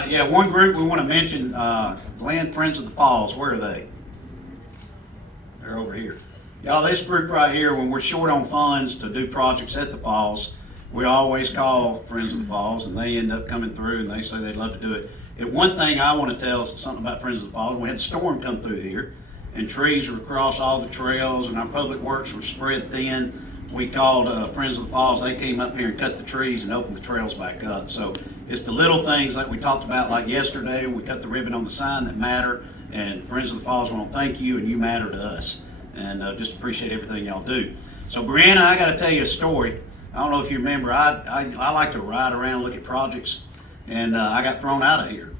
Yeah, one group we want to mention, Glen Friends of the Falls. Where are they? They're over here. Y'all, this group right here, when we're short on funds to do projects at the falls, we always call Friends of the Falls, and they end up coming through, and they say they'd love to do it. And one thing I want to tell is something about Friends of the Falls. We had a storm come through here, and trees were across all the trails, and our public works were spread thin. We called Friends of the Falls. They came up here and cut the trees and opened the trails back up. So it's the little things like we talked about, like yesterday, we cut the ribbon on the sign, that matter. And Friends of the Falls want to thank you, and you matter to us. And just appreciate everything y'all do. So Brianna, I got to tell you a story. I don't know if you remember, I like to ride around, look at projects, and I got thrown out of here.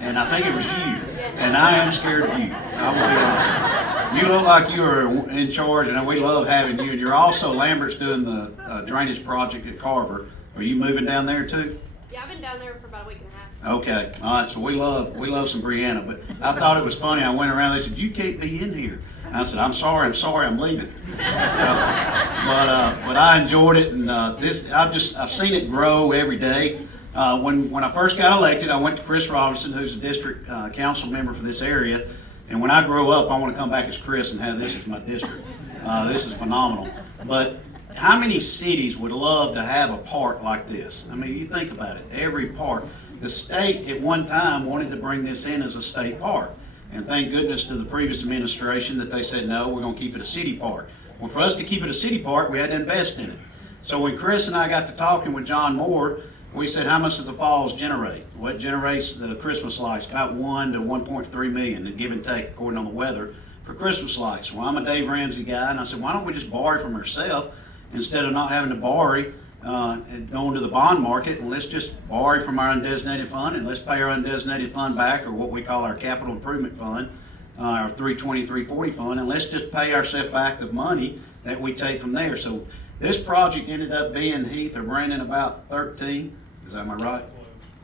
And I think it was you. And I am scared of you. I will be honest. You look like you are in charge, and we love having you. And you're also, Lambert's doing the drainage project at Carver. Are you moving down there too? Yeah, I've been down there for about a week and a half. Okay, all right. So we love some Brianna. But I thought it was funny. I went around. They said, "You can't be in here." And I said, I'm sorry, I'm leaving. So, but I enjoyed it, and I've seen it grow every day. When I first got elected, I went to Chris Robinson, who's a district council member for this area. And when I grow up, I want to come back as Chris and have this as my district. This is phenomenal. But how many cities would love to have a park like this? I mean, you think about it, every park. The state at one time wanted to bring this in as a state park. And thank goodness to the previous administration that they said, no, we're going to keep it a city park. Well, for us to keep it a city park, we had to invest in it. So when Chris and I got to talking with John Moore, we said, how much does the falls generate? What generates the Christmas lights? About 1 to 1.3 million, give and take, according on the weather, for Christmas lights. Well, I'm a Dave Ramsey guy, and I said, why don't we just borrow from ourselves instead of not having to borrow and going to the bond market, and let's just borrow from our undesignated fund, and let's pay our undesignated fund back, or what we call our capital improvement fund, our 320, 340 fund, and let's just pay ourselves back the money that we take from there. So this project ended up being, Heath or Brandon, about 13, is that am I right?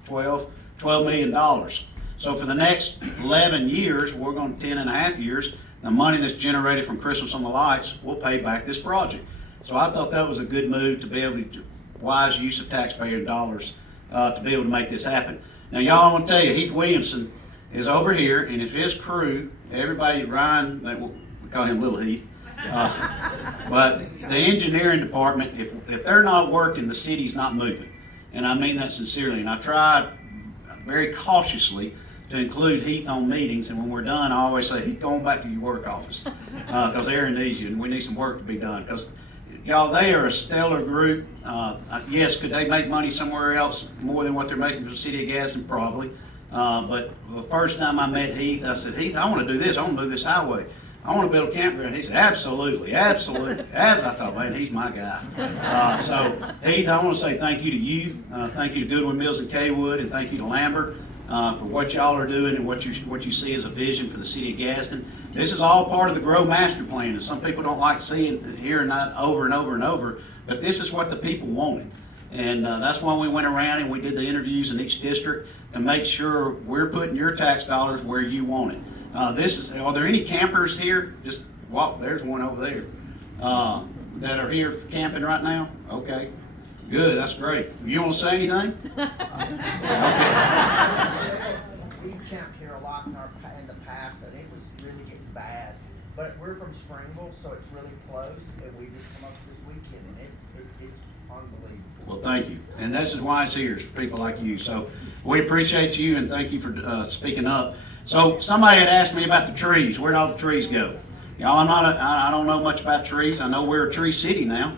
12 million dollars. So for the next 11 years, we're going to 10 and a half years, the money that's generated from Christmas on the Lights will pay back this project. So I thought that was a good move to be able to, wise use of taxpayer dollars to be able to make this happen. Now y'all, I want to tell you, Heath Williamson is over here, and if his crew, everybody, Ryan, we call him Little Heath, but the engineering department, if they're not working, the city's not moving. And I mean that sincerely. And I try very cautiously to include Heath on meetings, and when we're done, I always say, Heath, going back to your work office, because Aaron needs you, and we need some work to be done. Because y'all, they are a stellar group. Yes, could they make money somewhere else more than what they're making for the city of Gadsden? Probably. But the first time I met Heath, I said, Heath, I want to do this. I want to move this highway. I want to build a campground. He said, absolutely, absolutely. I thought, man, he's my guy. So, Heath, I want to say thank you to you. Thank you to Goodwin Mills and Kaywood, and thank you to Lambert for what y'all are doing and what you see as a vision for the city of Gadsden. This is all part of the Grow Master Plan, and some people don't like seeing, hearing that over and over and over, but this is what the people wanted. And that's why we went around and we did the interviews in each district to make sure we're putting your tax dollars where you want it. Are there any campers here? Just walk, there's one over there, that are here camping right now? Okay, good, that's great. You want to say anything? Okay. We've camped here a lot in the past, and it was really getting bad. But we're from Springville, so it's really close, and we just come up this weekend, and it's unbelievable. Well, thank you. And this is why it's here, is people like you. So we appreciate you, and thank you for speaking up. So somebody had asked me about the trees. Where'd all the trees go? Y'all, I don't know much about trees. I know we're a tree city now,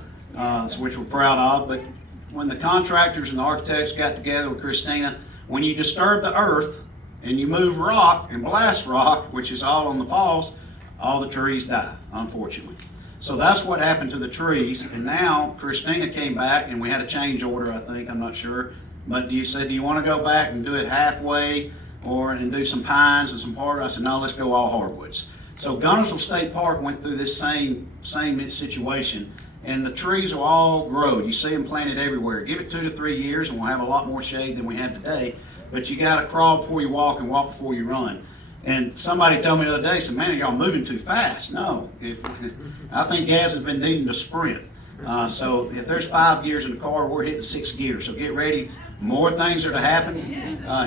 which we're proud of. But when the contractors and the architects got together with Christina, when you disturb the earth and you move rock and blast rock, which is all on the falls, all the trees die, unfortunately. So that's what happened to the trees. And now Christina came back, and we had a change order, I think, I'm not sure. But you said, do you want to go back and do it halfway and do some pines and some hardwood? I said, no, let's go all hardwoods. So Gunnersville State Park went through this same situation, and the trees will all grow. You see them planted everywhere. Give it 2 to 3 years, and we'll have a lot more shade than we have today. But you got to crawl before you walk and walk before you run. And somebody told me the other day, said, man, y'all moving too fast. No, I think Gadsden's been needing to sprint. So if there's 5 gears in the car, we're hitting 6 gears. So get ready. More things are to happen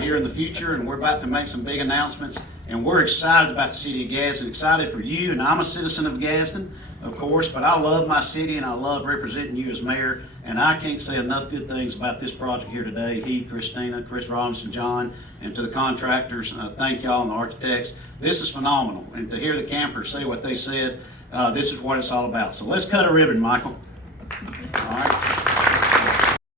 here in the future, and we're about to make some big announcements. And we're excited about the city of Gadsden, excited for you. And I'm a citizen of Gadsden, of course, but I love my city and I love representing you as mayor. And I can't say enough good things about this project here today. Heath, Christina, Chris Robinson, John, and to the contractors, thank y'all and the architects. This is phenomenal. And to hear the campers say what they said, this is what it's all about. So let's cut a ribbon, Michael. All right.